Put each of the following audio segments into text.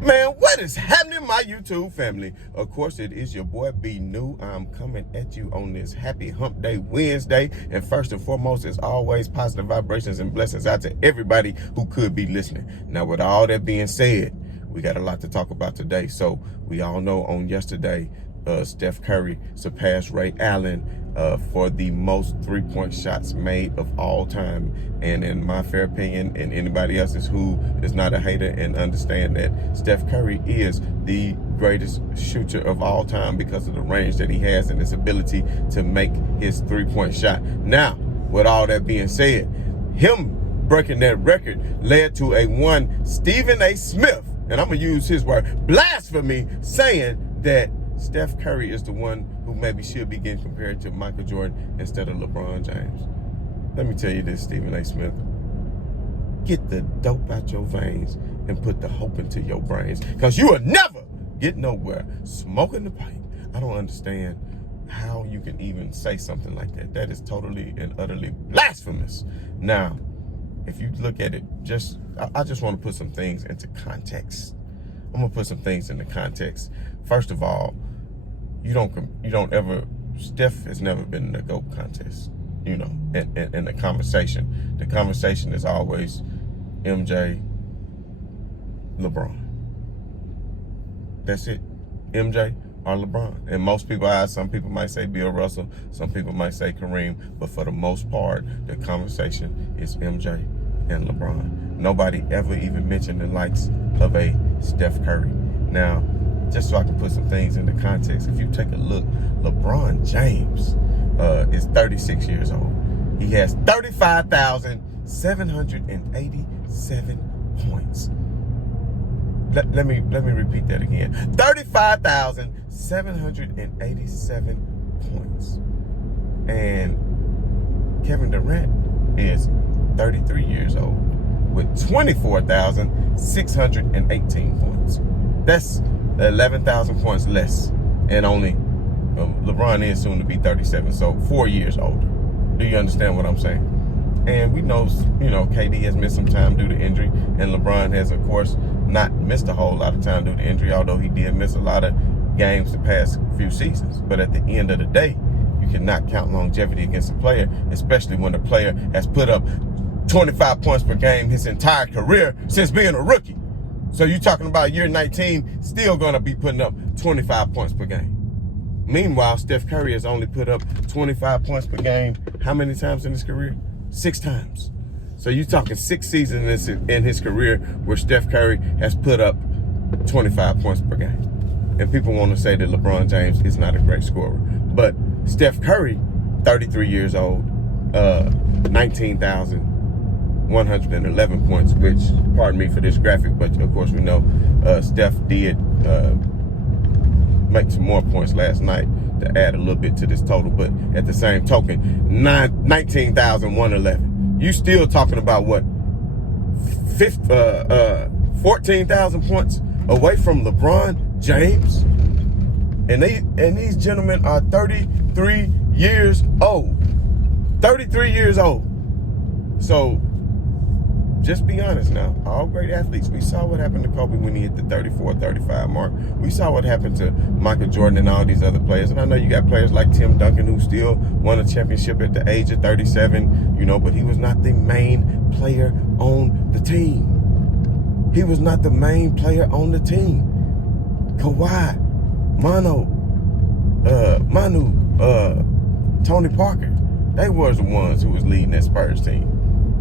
Man, what is happening, my YouTube family? Of course, it is your boy B New. I'm coming at you on this happy hump day Wednesday. And first and foremost, as always, positive vibrations and blessings out to everybody who could be listening. Now, with all that being said, we got a lot to talk about today. So we all know on yesterday, Steph Curry surpassed Ray Allen for the most three-point shots made of all time. And in my fair opinion, and anybody else's who is not a hater and understand that Steph Curry is the greatest shooter of all time because of the range that he has and his ability to make his three-point shot. Now, with all that being said, him breaking that record led to a one Stephen A. Smith, and I'm going to use his word, blasphemy, saying that Steph Curry is the one who maybe should be getting compared to Michael Jordan instead of LeBron James. Let me tell you this, Stephen A. Smith. Get the dope out your veins and put the hope into your brains, because you will never get nowhere smoking the pipe. I don't understand how you can even say something like that. That is totally and utterly blasphemous. Now, if you look at it, I just want to put some things into context. I'm gonna put some things into context. First of all, Steph has never been in the GOAT contest, in the conversation. The conversation is always MJ, LeBron. That's it. MJ or LeBron. And most people, some people might say Bill Russell, some people might say Kareem, but for the most part, the conversation is MJ and LeBron. Nobody ever even mentioned the likes of a Steph Curry. Now, just so I can put some things into context, if you take a look, LeBron James is 36 years old. He has 35,787 points. Let me repeat that again. 35,787 points. And Kevin Durant is 33 years old with 24,618 points. That's 11,000 points less, and only LeBron is soon to be 37, so 4 years older. Do you understand what I'm saying? And we know, KD has missed some time due to injury, and LeBron has, of course, not missed a whole lot of time due to injury, although he did miss a lot of games the past few seasons. But at the end of the day, you cannot count longevity against a player, especially when the player has put up 25 points per game his entire career since being a rookie. So you're talking about year 19, still going to be putting up 25 points per game. Meanwhile, Steph Curry has only put up 25 points per game how many times in his career? 6 times. So you're talking 6 seasons in his career where Steph Curry has put up 25 points per game. And people want to say that LeBron James is not a great scorer. But Steph Curry, 33 years old, 19,111 points, which, pardon me for this graphic, but of course we know Steph did make some more points last night to add a little bit to this total. But at the same token, 19,111. You still talking about what? 14,000 points away from LeBron James, and these gentlemen are 33 years old. 33 years old. So just be honest now. All great athletes, we saw what happened to Kobe when he hit the 34, 35 mark. We saw what happened to Michael Jordan and all these other players. And I know you got players like Tim Duncan who still won a championship at the age of 37, but he was not the main player on the team. He was not the main player on the team. Kawhi, Manu, Tony Parker, they were the ones who was leading that Spurs team.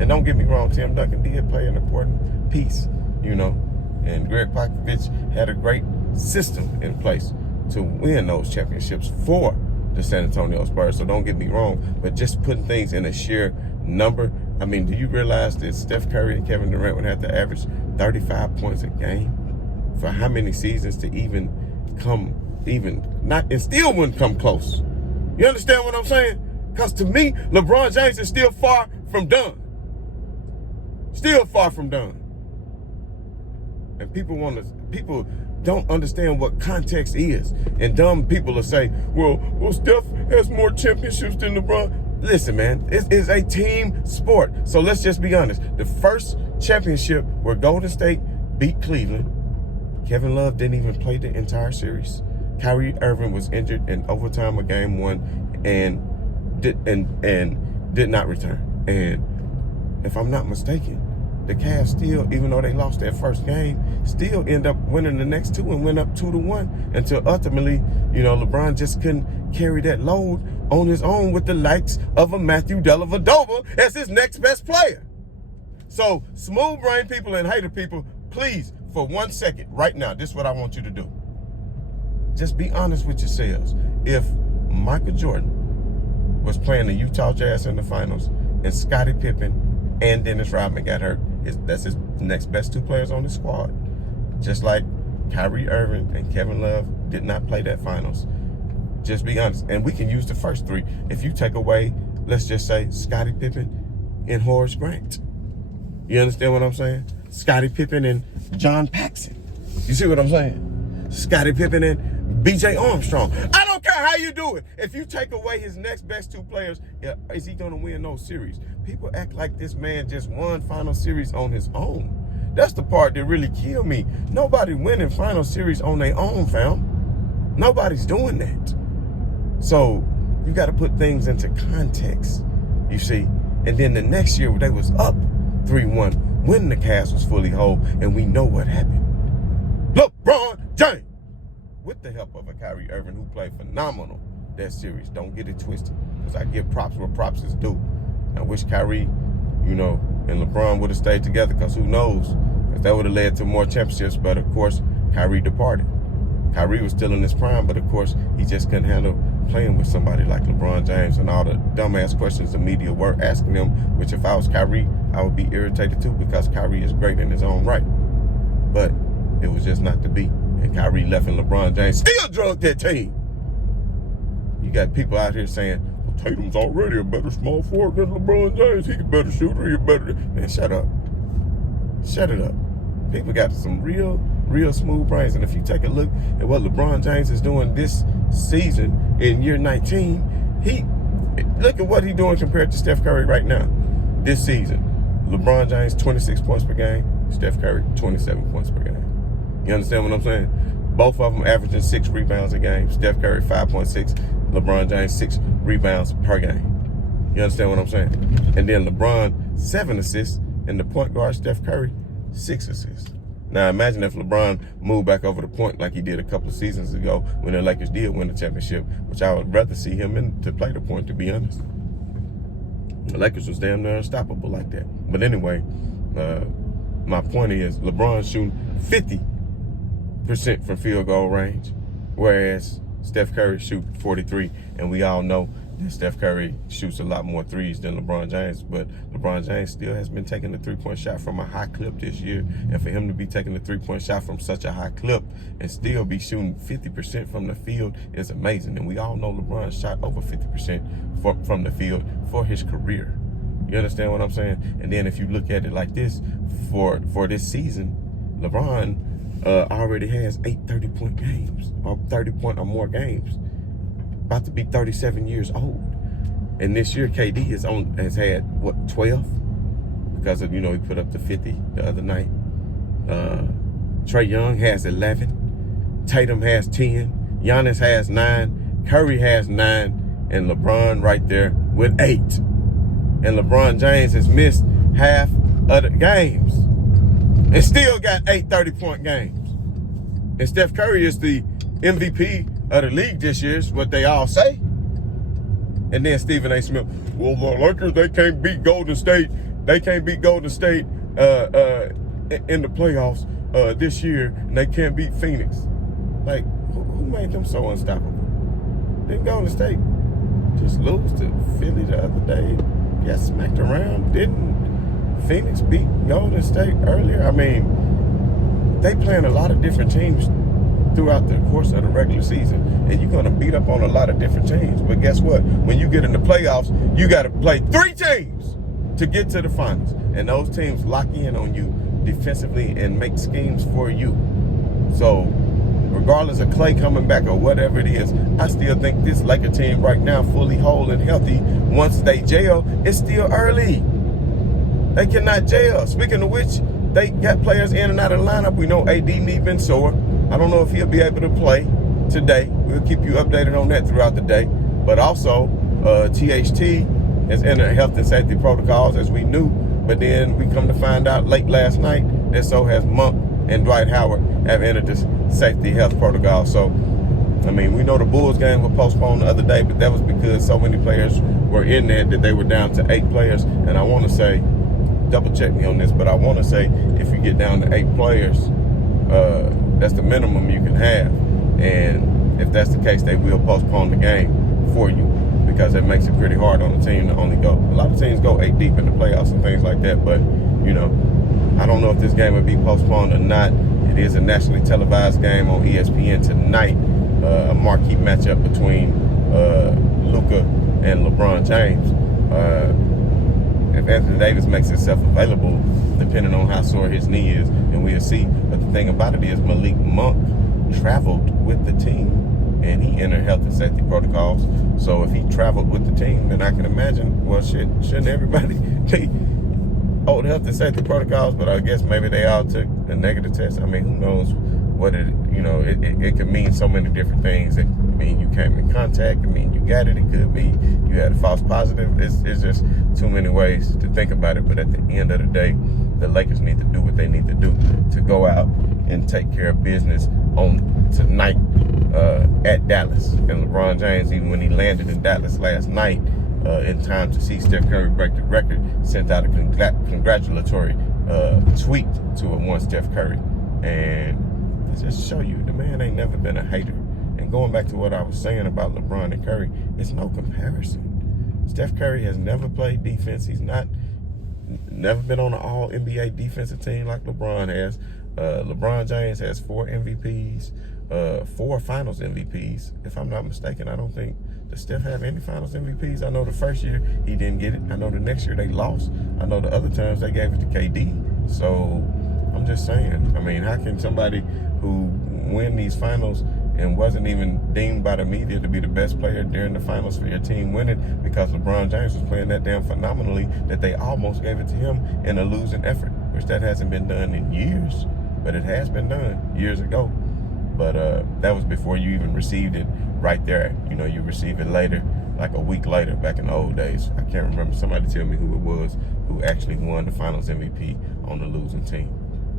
And don't get me wrong, Tim Duncan did play an important piece, and Greg Popovich had a great system in place to win those championships for the San Antonio Spurs. So don't get me wrong, but just putting things in a sheer number. I mean, do you realize that Steph Curry and Kevin Durant would have to average 35 points a game for how many seasons to and still wouldn't come close? You understand what I'm saying? Because to me, LeBron James is still far from done. Still far from done. And people don't understand what context is. And dumb people will say, well, Steph has more championships than LeBron. Listen, man, it is a team sport. So let's just be honest. The first championship where Golden State beat Cleveland Kevin Love didn't even play the entire series. Kyrie Irving was injured in overtime of game 1 and did not return. And if I'm not mistaken, the Cavs still, even though they lost that first game, still end up winning the next 2 and went up 2-1 until ultimately, LeBron just couldn't carry that load on his own with the likes of a Matthew Dellavedova as his next best player. So smooth brain people and hater people, please, for 1 second, right now, this is what I want you to do. Just be honest with yourselves. If Michael Jordan was playing the Utah Jazz in the finals and Scottie Pippen and Dennis Rodman got hurt, that's his next best 2 players on the squad. Just like Kyrie Irving and Kevin Love did not play that finals. Just be honest. And we can use the first 3. If you take away, let's just say, Scottie Pippen and Horace Grant. You understand what I'm saying? Scottie Pippen and John Paxson. You see what I'm saying? Scottie Pippen and B.J. Armstrong. I don't care how you do it. If you take away his next best 2 players, is he going to win those series? People act like this man just won final series on his own. That's the part that really killed me. Nobody winning final series on their own, fam. Nobody's doing that. So you got to put things into context, you see. And then the next year they was up 3-1 when the Cavs was fully whole, and we know what happened. LeBron James, with the help of a Kyrie Irving who played phenomenal that series. Don't get it twisted, because I give props where props is due. I wish Kyrie, and LeBron would have stayed together, because who knows? Because that would have led to more championships. But of course, Kyrie departed. Kyrie was still in his prime, but of course, he just couldn't handle playing with somebody like LeBron James and all the dumbass questions the media were asking him, which if I was Kyrie, I would be irritated too, because Kyrie is great in his own right. But it was just not to be. And Kyrie left, and LeBron James still drug that team. You got people out here saying, well, Tatum's already a better small forward than LeBron James. He's a better shooter. He's better. Man, shut up. Shut it up. People got some real smooth brains. And if you take a look at what LeBron James is doing this season in year 19, look at what he's doing compared to Steph Curry right now. This season, LeBron James, 26 points per game. Steph Curry, 27 points per game. You understand what I'm saying? Both of them averaging 6 rebounds a game. Steph Curry, 5.6. LeBron James, 6 rebounds per game. You understand what I'm saying? And then LeBron, 7 assists. And the point guard, Steph Curry, 6 assists. Now, imagine if LeBron moved back over the point like he did a couple of seasons ago when the Lakers did win the championship, which I would rather see him in to play the point, to be honest. The Lakers was damn near unstoppable like that. But anyway, my point is LeBron shooting 50% from field goal range, whereas Steph Curry shoot 43, and we all know that Steph Curry shoots a lot more threes than LeBron James, but LeBron James still has been taking the 3-point shot from a high clip this year, and for him to be taking the 3-point shot from such a high clip and still be shooting 50% from the field is amazing, and we all know LeBron shot over 50% from the field for his career. You understand what I'm saying? And then if you look at it like this, for this season, LeBron already has 8 30-point games, or 30-point or more games. About to be 37 years old. And this year, KD has had, 12? Because of, he put up the 50 the other night. Trae Young has 11. Tatum has 10. Giannis has 9. Curry has 9. And LeBron right there with 8. And LeBron James has missed half of the games. And still got 8 30-point games. And Steph Curry is the MVP of the league this year, is what they all say. And then Stephen A. Smith, well, the Lakers, they can't beat Golden State. They can't beat Golden State in the playoffs this year, and they can't beat Phoenix. Like, who made them so unstoppable? Didn't Golden State just lose to Philly the other day? Got smacked around. Didn't Phoenix beat Golden State earlier? I mean, they playing a lot of different teams throughout the course of the regular season, and you're going to beat up on a lot of different teams. But guess what? When you get in the playoffs, you got to play 3 teams to get to the finals, and those teams lock in on you defensively and make schemes for you. So regardless of Clay coming back or whatever it is, I still think this Laker team right now, fully whole and healthy, once they gel, it's still early. They cannot gel. Speaking of which, they got players in and out of the lineup. We know AD need been sore. I don't know if he'll be able to play today. We'll keep you updated on that throughout the day. But also, THT has entered health and safety protocols, as we knew. But then we come to find out late last night that so has Monk and Dwight Howard have entered this safety health protocol. So, I mean, we know the Bulls game was postponed the other day, but that was because so many players were in there that they were down to 8 players. And I want to say, double check me on this, but I want to say if you get down to 8 players, that's the minimum you can have. And if that's the case, they will postpone the game for you, because it makes it pretty hard on the team to only go. A lot of teams go 8 deep in the playoffs and things like that, but, you know, I don't know if this game would be postponed or not. It is a nationally televised game on ESPN tonight, a marquee matchup between Luka and LeBron James. If Anthony Davis makes himself available, depending on how sore his knee is, then we'll see. But the thing about it is Malik Monk traveled with the team, and he entered health and safety protocols. So if he traveled with the team, then I can imagine, well, shouldn't everybody be the health and safety protocols? But I guess maybe they all took a negative test. I mean, who knows what it, you know, it could mean so many different things. It could mean you came in contact. It could mean you got it. It could mean you had a false positive. It's just too many ways to think about it. But at the end of the day, the Lakers need to do what they need to do to go out and take care of business on tonight at Dallas. And LeBron James, even when he landed in Dallas last night, in time to see Steph Curry break the record, sent out a congratulatory tweet to one Steph Curry. And to just show you, the man ain't never been a hater. And going back to what I was saying about LeBron and Curry, it's no comparison. Steph Curry has never played defense. He's never been on an all-NBA defensive team like LeBron has. LeBron James has 4 MVPs, 4 finals MVPs. If I'm not mistaken, I don't think, does Steph have any finals MVPs? I know the first year he didn't get it. I know the next year they lost. I know the other times they gave it to KD. So I'm just saying, I mean, how can somebody who win these finals and wasn't even deemed by the media to be the best player during the finals for your team winning because LeBron James was playing that damn phenomenally that they almost gave it to him in a losing effort, which that hasn't been done in years, but it has been done years ago. But that was before you even received it right there. You know, you receive it later, like a week later, back in the old days. I can't remember, somebody tell me who it was who actually won the finals MVP on the losing team,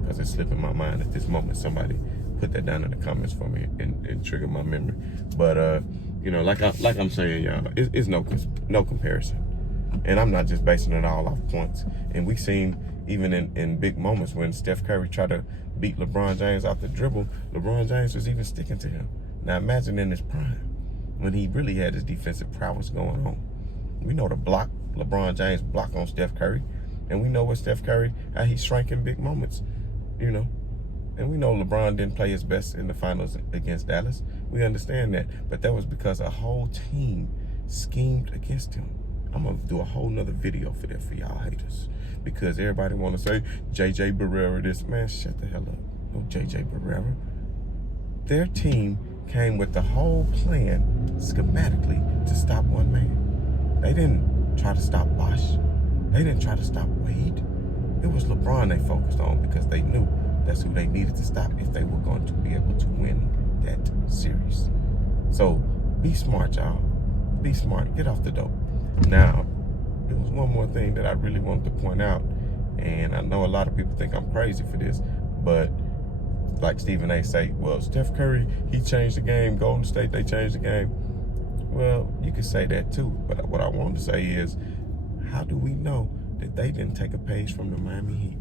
because it's slipping my mind at this moment. Somebody put that down in the comments for me and trigger my memory. But you know, like I'm saying, y'all, it's no comparison. And I'm not just basing it all off points. And we seen even in big moments when Steph Curry tried to beat LeBron James off the dribble, LeBron James was even sticking to him. Now imagine in his prime, when he really had his defensive prowess going on. We know the block, LeBron James block on Steph Curry, and we know what Steph Curry, how he shrank in big moments, you know. And we know LeBron didn't play his best in the finals against Dallas. We understand that, but that was because a whole team schemed against him. I'm gonna do a whole nother video for that for y'all haters, because everybody wanna say JJ Barrera this. Man, shut the hell up. No JJ Barrera. Their team came with the whole plan schematically to stop one man. They didn't try to stop Bosh. They didn't try to stop Wade. It was LeBron they focused on, because they knew that's who they needed to stop if they were going to be able to win that series. So be smart, y'all. Be smart. Get off the dope. Now, there was one more thing that I really wanted to point out, and I know a lot of people think I'm crazy for this, but like Stephen A. say, well, Steph Curry, he changed the game. Golden State, they changed the game. Well, you could say that too, but what I wanted to say is, how do we know that they didn't take a page from the Miami Heat?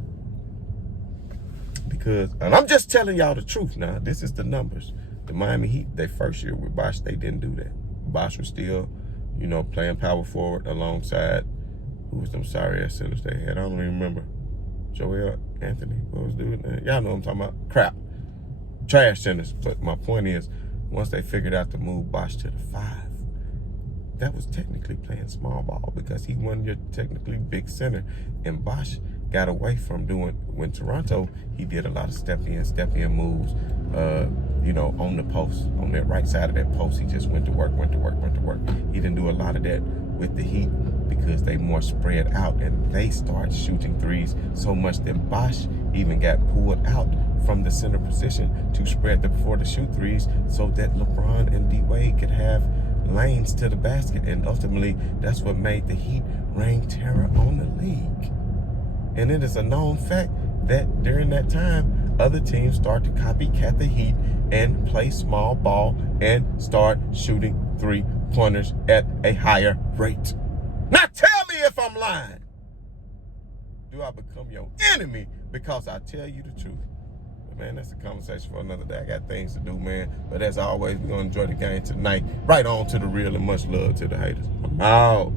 Because, and I'm just telling y'all the truth now, this is the numbers. The Miami Heat, their first year with Bosh, they didn't do that. Bosh was still, you know, playing power forward alongside, who was them sorry-ass centers they had? I don't even remember. Joel Anthony, what was doing that? Y'all know what I'm talking about. Crap. Trash centers. But my point is, once they figured out to move Bosh to the 5, that was technically playing small ball, because he wasn't your technically big center. And Bosh got away from doing, when Toronto, he did a lot of step-in moves, you know, on the post, on that right side of that post. He just went to work. He didn't do a lot of that with the Heat, because they more spread out and they start shooting threes so much that Bosh even got pulled out from the center position to spread the floor to shoot threes so that LeBron and Dwight could have lanes to the basket. And ultimately, that's what made the Heat reign terror on the league. And it is a known fact that during that time, other teams start to copycat the Heat and play small ball and start shooting three-pointers at a higher rate. Now tell me if I'm lying. Do I become your enemy because I tell you the truth? But man, that's a conversation for another day. I got things to do, man. But as always, we're going to enjoy the game tonight. Right on to the real and much love to the haters. I'm out.